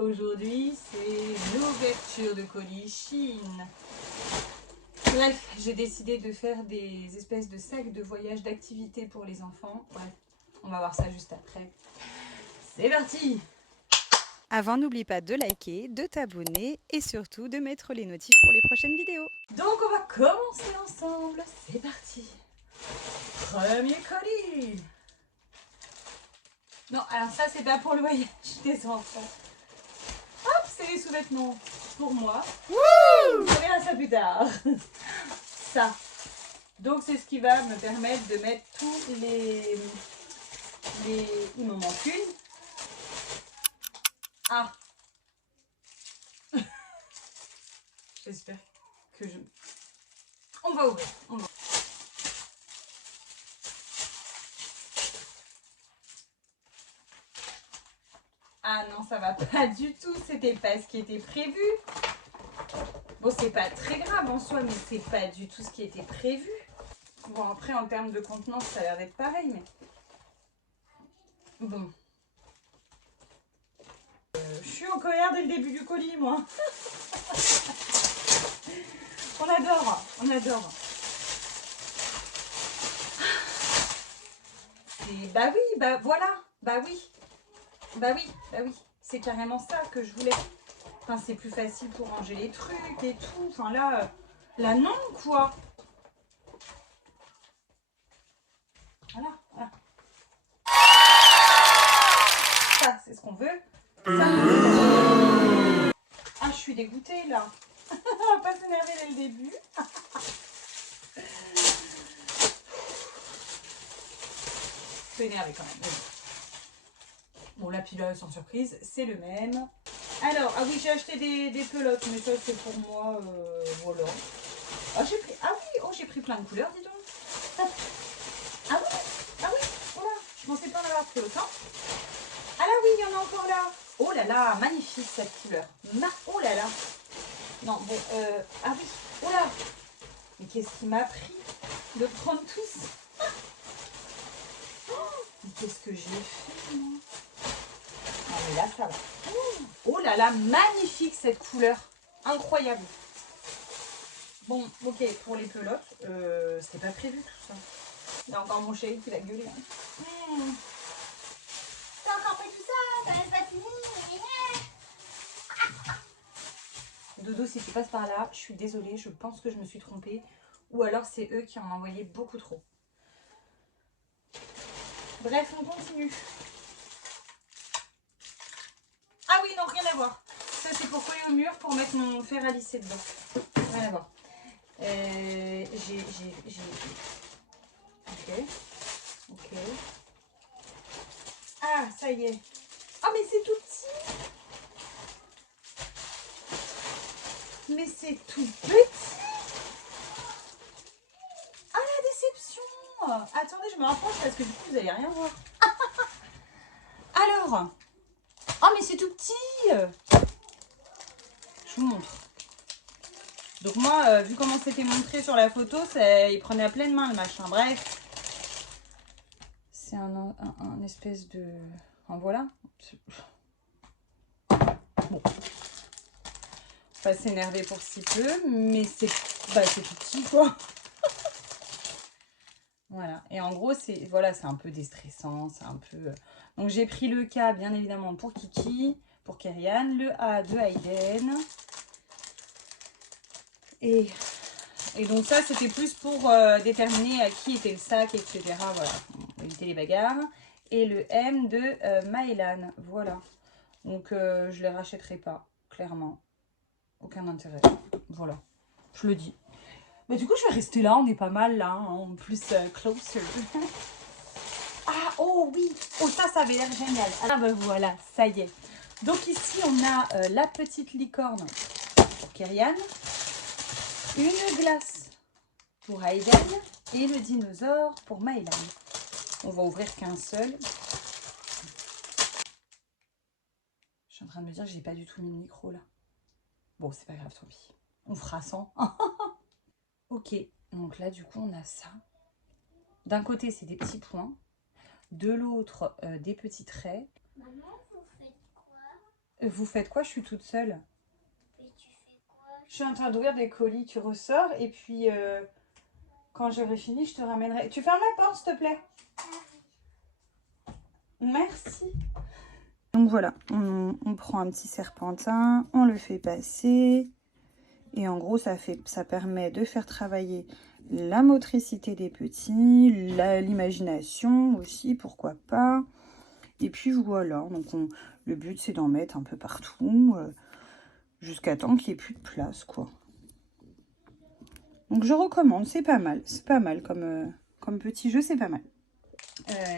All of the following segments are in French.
Aujourd'hui, c'est l'ouverture de colis Chine. Bref, j'ai décidé de faire des espèces de sacs de voyage d'activités pour les enfants. Bref, on va voir ça juste après. C'est parti! Avant, n'oublie pas de liker, de t'abonner et surtout de mettre les notifs pour les prochaines vidéos. Donc on va commencer ensemble. C'est parti! Premier colis! Non, alors ça c'est pas pour le voyage des enfants. Hop, c'est les sous-vêtements pour moi. On verra ça plus tard. Ça. Donc c'est ce qui va me permettre de mettre tous les... Il me manque une. Ah. J'espère que je... On va ouvrir. On va... Ah non, ça va pas du tout. C'était pas ce qui était prévu. Bon, c'est pas très grave en soi, mais c'est pas du tout ce qui était prévu. Bon, après, en termes de contenance, ça a l'air d'être pareil, mais... Bon. Je suis en colère dès le début du colis, moi. On adore, on adore. Et bah oui, bah voilà, bah oui. Bah oui, bah oui. C'est carrément ça que je voulais. Enfin, c'est plus facile pour ranger les trucs et tout. Enfin, là non, quoi. Voilà, voilà. Ça, c'est ce qu'on veut. Ça, ah, je suis dégoûtée, là. On va pas s'énerver dès le début. Je suis énervée quand même. Bon, là, puis là, sans surprise, c'est le même. Alors, ah oui, j'ai acheté des pelotes, mais ça, c'est pour moi, voilà. Ah, j'ai pris, ah oui, oh, j'ai pris plein de couleurs, dis donc. Ah oui, ah oui, voilà, je pensais pas en avoir pris autant. Ah là, oui, il y en a encore là. Oh là là, magnifique cette couleur. Oh là là. Non, bon, ah oui, oh là. Mais qu'est-ce qui m'a pris de prendre tous? Mais qu'est-ce que j'ai fait, moi? Non, mais là, ça va. Oh là là, magnifique cette couleur. Incroyable. Bon, ok, pour les pelotes, c'était pas prévu tout ça. Il y a encore mon chéri qui va gueuler. Hein. T'as encore fait tout ça? T'as pas fini? Dodo, si tu passes par là, je suis désolée, je pense que je me suis trompée. Ou alors c'est eux qui en ont envoyé beaucoup trop. Bref, on continue. Ah oui, non, rien à voir. Ça, c'est pour coller au mur, pour mettre mon fer à lisser dedans. Rien à voir. Ok. Ok. Ah, ça y est. Ah, mais c'est tout petit. Mais c'est tout petit. Ah, la déception. Attendez, je me rapproche parce que du coup, vous allez rien voir. Alors. Oh, mais c'est tout petit. Je vous montre. Donc moi, vu comment c'était montré sur la photo, il prenait à pleine main le machin. Bref. C'est un espèce de... En voilà. Bon. Pas s'énerver pour si peu, mais c'est tout petit, quoi. Voilà. Et en gros, c'est un peu déstressant. C'est un peu... Donc j'ai pris le K, bien évidemment, pour Kiki, pour Kerian, le A de Hayden. Et donc ça, c'était plus pour déterminer à qui était le sac, etc. Voilà, pour éviter les bagarres. Et le M de Maëlan, voilà. Donc je ne les rachèterai pas, clairement. Aucun intérêt, voilà. Je le dis. Mais du coup, je vais rester là, on est pas mal là, hein, en plus closer. Ah, oh oui, oh ça avait l'air génial. Ah ben voilà, ça y est. Donc ici, on a la petite licorne pour Kerian. Une glace pour Hayden et le dinosaure pour Maëlan. On va ouvrir qu'un seul. Je suis en train de me dire que j'ai pas du tout mis le micro là. Bon, c'est pas grave, tant pis. On fera sans. Ok, donc là du coup on a ça. D'un côté c'est des petits points, de l'autre des petits traits. Maman, vous faites quoi? Vous faites quoi? Je suis toute seule. Mais tu fais quoi? Je suis en train d'ouvrir des colis. Tu ressors et puis quand j'aurai fini, je te ramènerai. Tu fermes la porte, s'il te plaît? Merci. Donc voilà, on prend un petit serpentin, on le fait passer. Et en gros, ça permet de faire travailler la motricité des petits, l'imagination aussi, pourquoi pas. Et puis voilà, donc le but c'est d'en mettre un peu partout, jusqu'à temps qu'il n'y ait plus de place, quoi. Donc je recommande, c'est pas mal comme petit jeu, c'est pas mal.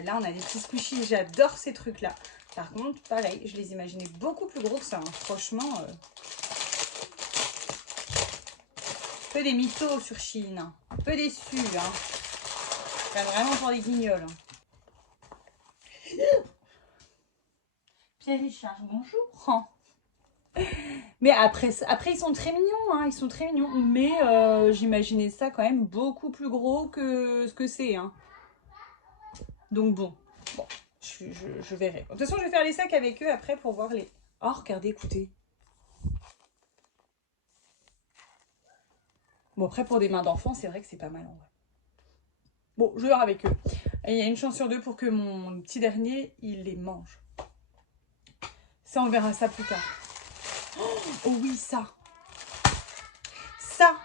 Là, on a des petits squishies, j'adore ces trucs-là. Par contre, pareil, je les imaginais beaucoup plus gros que ça, hein. Franchement... peu des mythos sur Chine, un peu déçu, hein. Enfin, vraiment pour des guignols. Pierre Richard, bonjour. Mais après, ils sont très mignons, hein, ils sont très mignons. Mais j'imaginais ça quand même beaucoup plus gros que ce que c'est, hein. Donc bon, je verrai. De toute façon, je vais faire les sacs avec eux après pour voir les... Oh, regardez, écoutez. Bon, après, pour des mains d'enfant, c'est vrai que c'est pas mal en vrai. Bon, je vais voir avec eux. Et il y a une chance sur deux pour que mon petit dernier, il les mange. Ça, on verra ça plus tard. Oh oui, ça. Ça.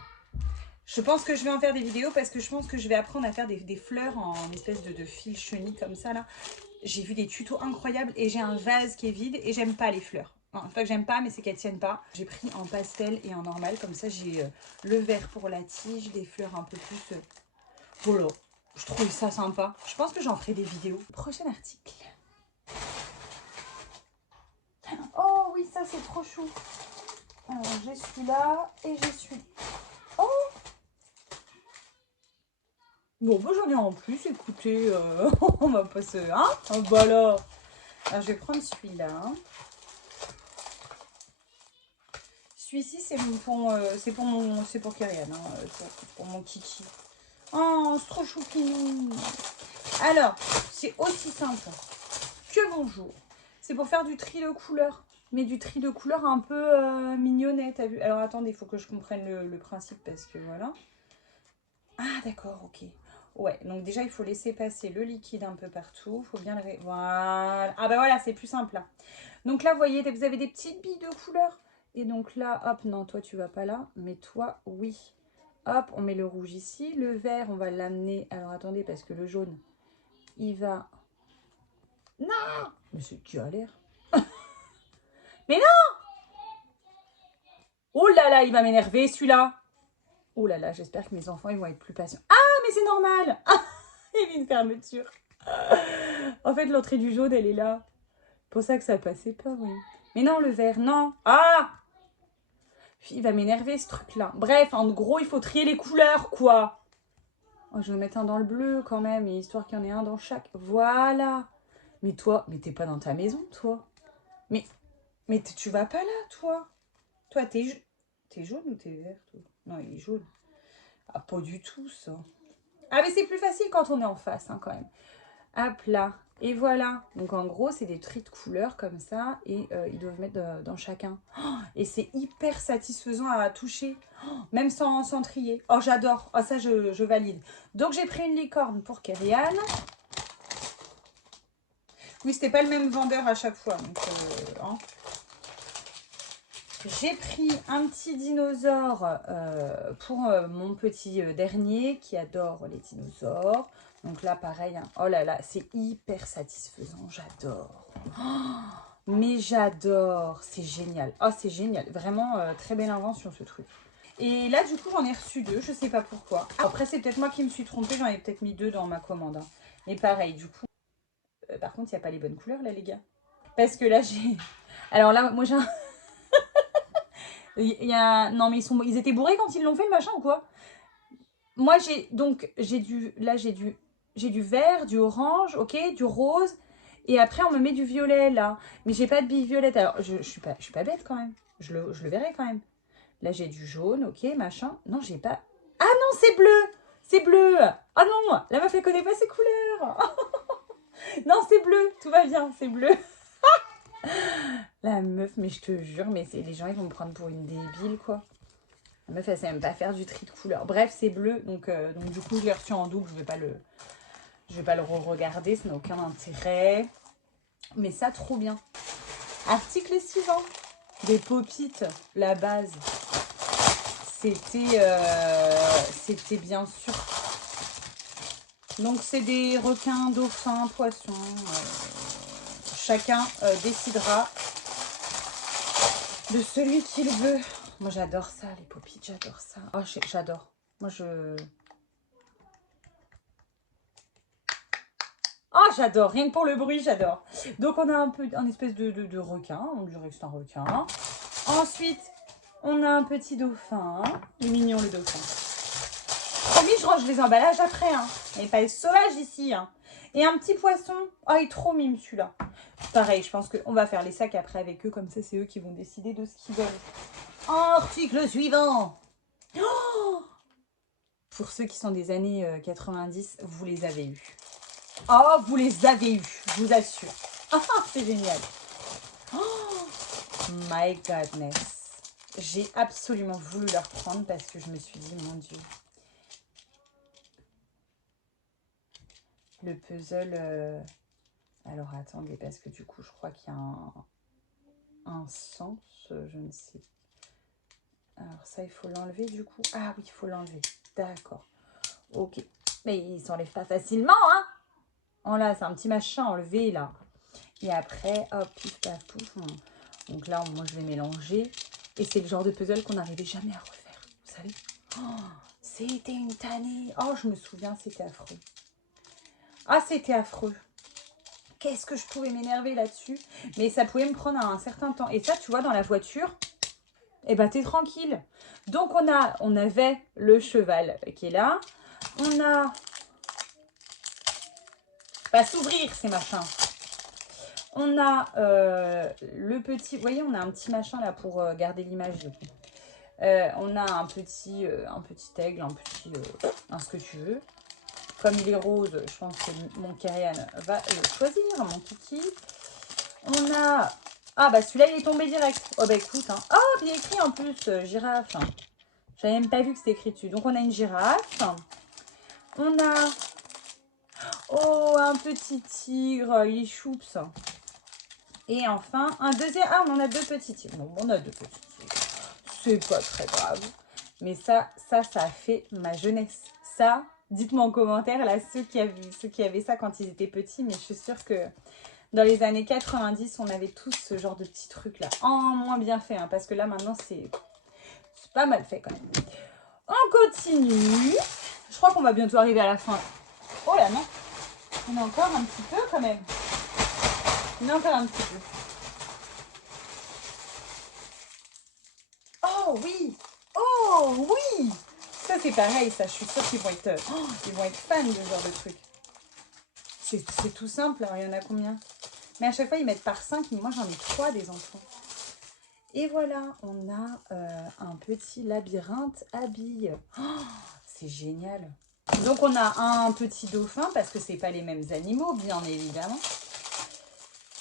Je pense que je vais en faire des vidéos parce que je pense que je vais apprendre à faire des fleurs en espèce de fil chenille comme ça, là. J'ai vu des tutos incroyables et j'ai un vase qui est vide et j'aime pas les fleurs. Enfin, c'est pas que j'aime pas, mais c'est qu'elles tiennent pas. J'ai pris en pastel et en normal. Comme ça, j'ai le vert pour la tige, des fleurs un peu plus... Voilà. Je trouve ça sympa. Je pense que j'en ferai des vidéos. Prochain article. Oh oui, ça c'est trop chou. Alors, j'ai celui-là et j'ai celui-là. Oh! Bon, bah, j'en ai en plus, écoutez, on va pas se... Hein? Oh, bah alors, je vais prendre celui-là. Celui-ci, c'est pour Kyrian, hein, pour mon kiki. Oh, c'est trop choupinou. Alors, c'est aussi simple que bonjour. C'est pour faire du tri de couleurs. Mais du tri de couleurs un peu mignonnet, t'as vu? Alors, attendez, il faut que je comprenne le principe parce que voilà. Ah, d'accord, ok. Ouais, donc déjà, il faut laisser passer le liquide un peu partout. Il faut bien le... Voilà. Ah, bah voilà, c'est plus simple, là. Donc là, vous voyez, vous avez des petites billes de couleurs. Et donc là, hop, non, toi, tu vas pas là. Mais toi, oui. Hop, on met le rouge ici. Le vert, on va l'amener... Alors, attendez, parce que le jaune, il va... Non! Mais c'est qui a l'air? Mais non! Oh là là, il va m'énerver, celui-là. Oh là là, j'espère que mes enfants, ils vont être plus patients. Ah, mais c'est normal! Il y a une fermeture. En fait, l'entrée du jaune, elle est là. C'est pour ça que ça passait pas, oui. Mais non, le vert, non. Ah! Il va m'énerver, ce truc-là. Bref, en gros, il faut trier les couleurs, quoi. Oh, je vais en mettre un dans le bleu, quand même, histoire qu'il y en ait un dans chaque. Voilà. Mais toi, mais t'es pas dans ta maison, toi. Mais tu vas pas là, toi. Toi, t'es jaune ou t'es vert, toi? Non, il est jaune. Ah, pas du tout, ça. Ah, mais c'est plus facile quand on est en face, hein, quand même. Hop là. Et voilà. Donc, en gros, c'est des tris de couleurs comme ça. Et ils doivent mettre dans chacun. Oh, et c'est hyper satisfaisant à toucher. Oh, même sans trier. Oh, j'adore. Oh, ça, je valide. Donc, j'ai pris une licorne pour Kyrian. Oui, c'était pas le même vendeur à chaque fois. Donc, hein. J'ai pris un petit dinosaure pour mon petit dernier qui adore les dinosaures. Donc là, pareil, hein. Oh là là, c'est hyper satisfaisant, j'adore. Oh, mais j'adore, c'est génial. Oh, c'est génial, vraiment très belle invention ce truc. Et là, du coup, j'en ai reçu 2, je sais pas pourquoi. Après, c'est peut-être moi qui me suis trompée, j'en ai peut-être mis 2 dans ma commande. Hein. Mais pareil, du coup, par contre, il n'y a pas les bonnes couleurs là, les gars. Parce que là, j'ai... Alors là, moi, j'ai un... Non, mais ils étaient bourrés quand ils l'ont fait, le machin, ou quoi? Moi, j'ai du vert, du orange, ok, du rose. Et après, on me met du violet, là. Mais j'ai pas de billes violettes. Alors, je suis pas bête, quand même. Je le verrai, quand même. Là, j'ai du jaune, ok, machin. Non, j'ai pas... Ah non, c'est bleu! C'est bleu! Ah non! La meuf, elle connaît pas ses couleurs! Non, c'est bleu! Tout va bien, c'est bleu. La meuf, mais je te jure, mais les gens, ils vont me prendre pour une débile, quoi. La meuf, elle sait même pas faire du tri de couleur. Bref, c'est bleu, donc du coup, je l'ai reçu en double. Je vais pas le re-regarder, ça n'a aucun intérêt. Mais ça, trop bien. Article suivant. Des pop-it, la base. C'était bien sûr. Donc, c'est des requins, dauphins, poissons. Chacun décidera de celui qu'il veut. Moi, j'adore ça, les pop-it, j'adore ça. Oh, j'adore. Moi, Oh, j'adore. Rien que pour le bruit, j'adore. Donc, on a un espèce de requin. On dirait que c'est un requin. Ensuite, on a un petit dauphin. Il est mignon, le dauphin. Promis, je range les emballages après. Hein. Il n'y a pas les sauvages ici. Hein. Et un petit poisson. Oh, il est trop mime, celui-là. Pareil, je pense qu'on va faire les sacs après avec eux. Comme ça, c'est eux qui vont décider de ce qu'ils veulent. Article suivant. Oh, pour ceux qui sont des années 90, vous les avez eus. Oh, vous les avez eus, je vous assure. Ah, c'est génial. Oh, my goodness. J'ai absolument voulu leur prendre parce que je me suis dit, mon Dieu. Le puzzle... Alors, attendez, parce que du coup, je crois qu'il y a un sens, je ne sais pas. Alors, ça, il faut l'enlever, du coup. Ah oui, il faut l'enlever. D'accord. Ok. Mais il ne s'enlève pas facilement, hein. Oh là, c'est un petit machin enlevé, là. Et après, hop, pif, paf, pouf. Donc là, moi, je vais mélanger. Et c'est le genre de puzzle qu'on n'arrivait jamais à refaire. Vous savez? Oh, c'était une tannée. Oh, je me souviens, c'était affreux. Ah, c'était affreux. Qu'est-ce que je pouvais m'énerver là-dessus? Mais ça pouvait me prendre un certain temps. Et ça, tu vois, dans la voiture, eh ben, t'es tranquille. Donc, on avait le cheval qui est là. On a... Pas s'ouvrir, ces machins. On a le petit... Vous voyez, on a un petit machin là pour garder l'image. On a un petit aigle, un ce que tu veux. Comme il est rose, je pense que mon Karian va le choisir, mon kiki. On a... Ah, bah celui-là, il est tombé direct. Oh, bah écoute. Hein. Oh, il est écrit en plus, girafe. J'avais même pas vu que c'était écrit dessus. Donc, on a une girafe. On a... Oh, un petit tigre. Il est choups. Et enfin, un deuxième... Ah, on en a deux petits tigres. Bon, on a deux petits tigres. C'est pas très grave. Mais ça a fait ma jeunesse. Ça... Dites-moi en commentaire, là, ceux qui avaient ça quand ils étaient petits. Mais je suis sûre que dans les années 90, on avait tous ce genre de petits trucs là. En moins bien fait, hein, parce que là, maintenant, c'est pas mal fait quand même. On continue. Je crois qu'on va bientôt arriver à la fin. Oh là, non. On a encore un petit peu quand même. On a encore un petit peu. Oh oui. Oh oui. Ça, c'est pareil, ça. Je suis sûre qu'ils vont être fans de ce genre de truc. C'est tout simple. Alors, il y en a combien? Mais à chaque fois, ils mettent par 5. Mais moi, j'en ai 3 des enfants. Et voilà, on a un petit labyrinthe à billes. Oh, c'est génial. Donc, on a un petit dauphin, parce que c'est pas les mêmes animaux, bien évidemment.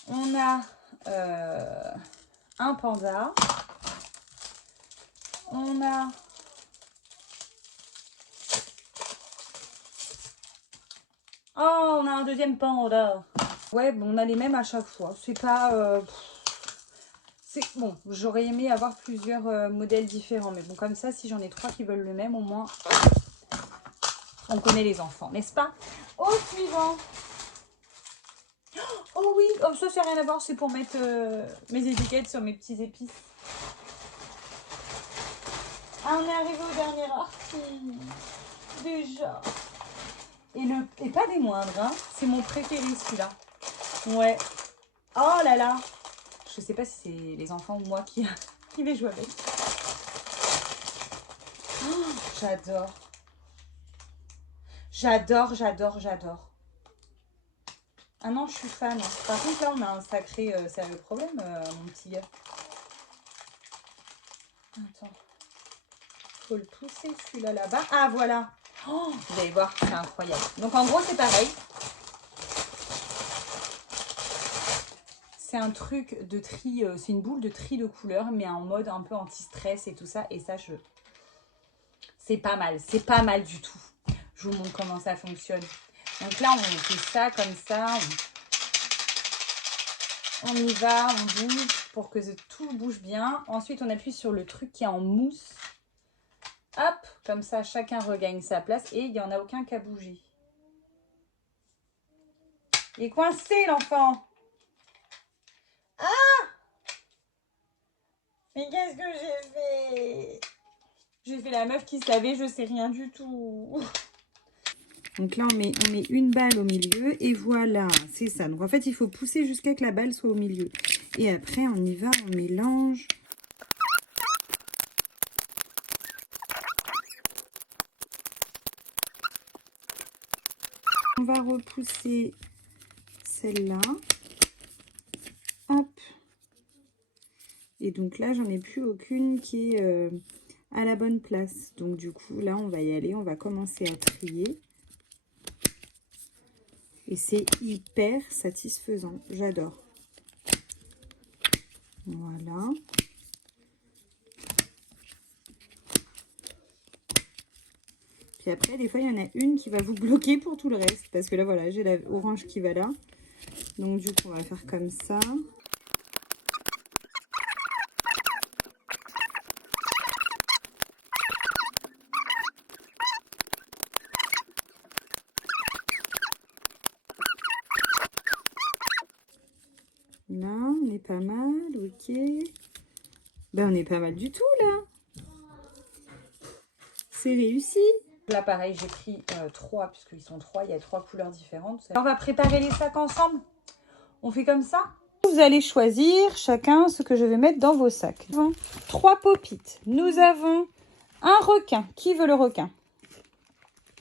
On a un panda. On a... Oh, on a un deuxième panda. Ouais, bon, on a les mêmes à chaque fois. C'est pas... Bon, j'aurais aimé avoir plusieurs modèles différents. Mais bon, comme ça, si j'en ai 3 qui veulent le même, au moins, on connaît les enfants, n'est-ce pas? Au suivant. Oh oui, oh, ça, c'est rien à voir. C'est pour mettre mes étiquettes sur mes petits épices. Ah, on est arrivé au dernier article. Déjà. Et pas des moindres, hein. C'est mon préféré, celui-là. Ouais. Oh là là. Je sais pas si c'est les enfants ou moi qui vais jouer avec. Oh, j'adore. J'adore, j'adore, j'adore. Ah non, je suis fan. Par contre, là, on a un sacré sérieux problème, mon petit gars. Attends. Faut le pousser, celui-là, là-bas. Ah, voilà. Oh, vous allez voir, c'est incroyable. Donc, en gros, c'est pareil. C'est un truc de tri, c'est une boule de tri de couleurs, mais en mode un peu anti-stress et tout ça. Et ça, c'est pas mal du tout. Je vous montre comment ça fonctionne. Donc là, on fait ça comme ça. On y va, on bouge pour que tout bouge bien. Ensuite, on appuie sur le truc qui est en mousse. Hop, comme ça, chacun regagne sa place et il n'y en a aucun qui a bougé. Il est coincé, l'enfant. Ah! Mais qu'est-ce que j'ai fait? J'ai fait la meuf qui savait, je sais rien du tout. Donc là, on met une balle au milieu et voilà, c'est ça. Donc en fait, il faut pousser jusqu'à que la balle soit au milieu. Et après, on y va, on mélange. On va repousser celle-là. Hop. Et donc là, j'en ai plus aucune qui est à la bonne place. Donc du coup, là, on va y aller. On va commencer à trier. Et c'est hyper satisfaisant. J'adore. Voilà. Puis après, des fois, il y en a une qui va vous bloquer pour tout le reste. Parce que là, voilà, j'ai la orange qui va là. Donc du coup, on va faire comme ça. Là, on est pas mal, ok. Ben, on est pas mal du tout, là. C'est réussi. Là, pareil, j'ai pris 3, puisqu'ils sont 3, il y a 3 couleurs différentes. On va préparer les sacs ensemble. On fait comme ça. Vous allez choisir chacun ce que je vais mettre dans vos sacs. 3 pop-it. Nous avons un requin. Qui veut le requin?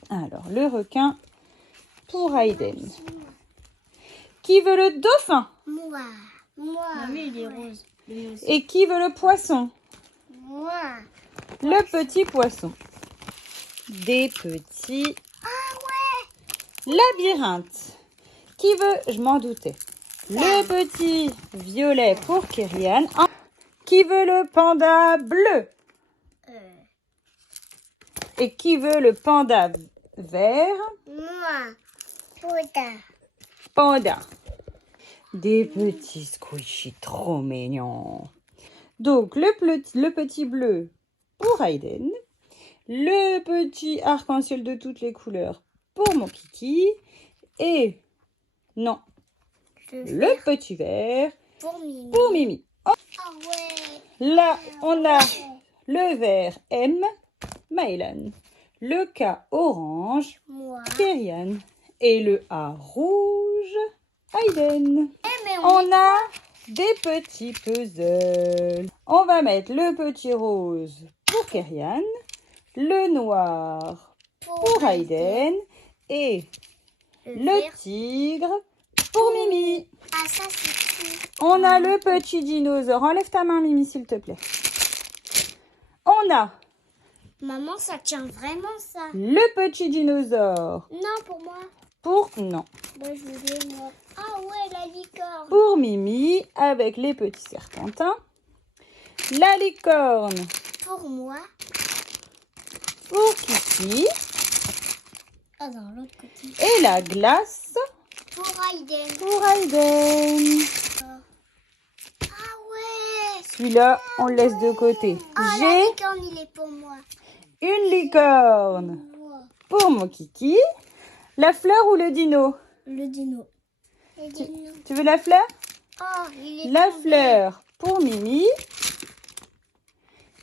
Alors, le requin pour Hayden. Qui veut le dauphin? Moi. Mamie, il est rose. Et qui veut le poisson? Moi. Le petit poisson. Des petits labyrinthes. Qui veut? Je m'en doutais. Le petit violet pour Kyrian. Qui veut le panda bleu? Et qui veut le panda vert? Moi. Panda. Des petits squishy trop mignons. Donc, le petit bleu pour Hayden. Le petit arc-en-ciel de toutes les couleurs pour mon kiki. Et, non, le petit vert pour Mimi. Oh. Ah ouais. Là, on a le vert M, Mylan. Le K orange, Moi. Kyrian. Et le A rouge, Hayden. Mais On a des petits puzzles. On va mettre le petit rose pour Kyrian, le noir pour Hayden et le tigre pour Mimi. Ah, ça, c'est tout. On a le petit dinosaure. Enlève ta main, Mimi, s'il te plaît. On a Maman, ça tient vraiment ça. le petit dinosaure Non, pour moi. non. Moi, je veux bien, moi. Ah ouais, la licorne. Pour Mimi avec les petits serpentins. La licorne Pour moi. pour Kiki. Ah, dans l'autre côté. Et la glace Pour Hayden. pour Hayden. Ah ouais. Celui-là, on le laisse de côté. Ah, la J'ai licorne, il est pour moi. une licorne Moi. pour mon Kiki. La fleur ou le dino? Le dino. Le dino. Tu veux la fleur? Oh, il est La tombé. fleur pour Mimi.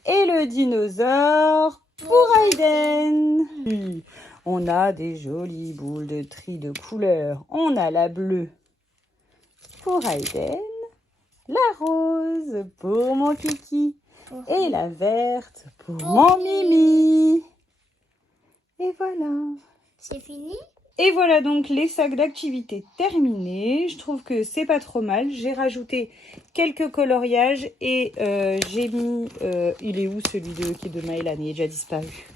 Et le dinosaure pour Hayden. Puis, on a des jolies boules de tri de couleurs. On a la bleue pour Hayden. La rose pour mon Kiki. Et la verte pour mon Mimi. Et voilà. C'est fini? Et voilà donc les sacs d'activité terminés. Je trouve que c'est pas trop mal. J'ai rajouté quelques coloriages et j'ai mis... il est où celui qui est de Mylan? Il est déjà disparu.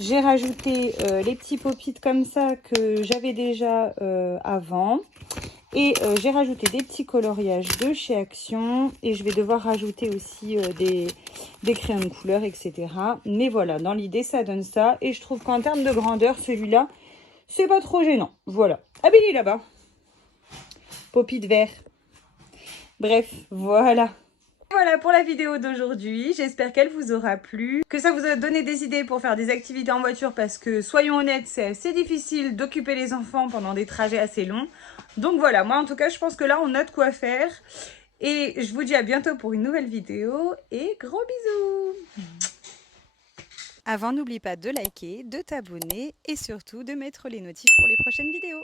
J'ai rajouté les petits pop-it comme ça que j'avais déjà avant. Et j'ai rajouté des petits coloriages de chez Action. Et je vais devoir rajouter aussi des crayons de couleur, etc. Mais voilà, dans l'idée, ça donne ça. Et je trouve qu'en termes de grandeur, celui-là, c'est pas trop gênant. Voilà. Ah ben il est là-bas. Poppy de vert. Bref, voilà. Voilà pour la vidéo d'aujourd'hui, j'espère qu'elle vous aura plu, que ça vous a donné des idées pour faire des activités en voiture parce que soyons honnêtes, c'est assez difficile d'occuper les enfants pendant des trajets assez longs. Donc voilà, moi en tout cas je pense que là on a de quoi faire et je vous dis à bientôt pour une nouvelle vidéo et gros bisous. Avant, n'oublie pas de liker, de t'abonner et surtout de mettre les notifs pour les prochaines vidéos.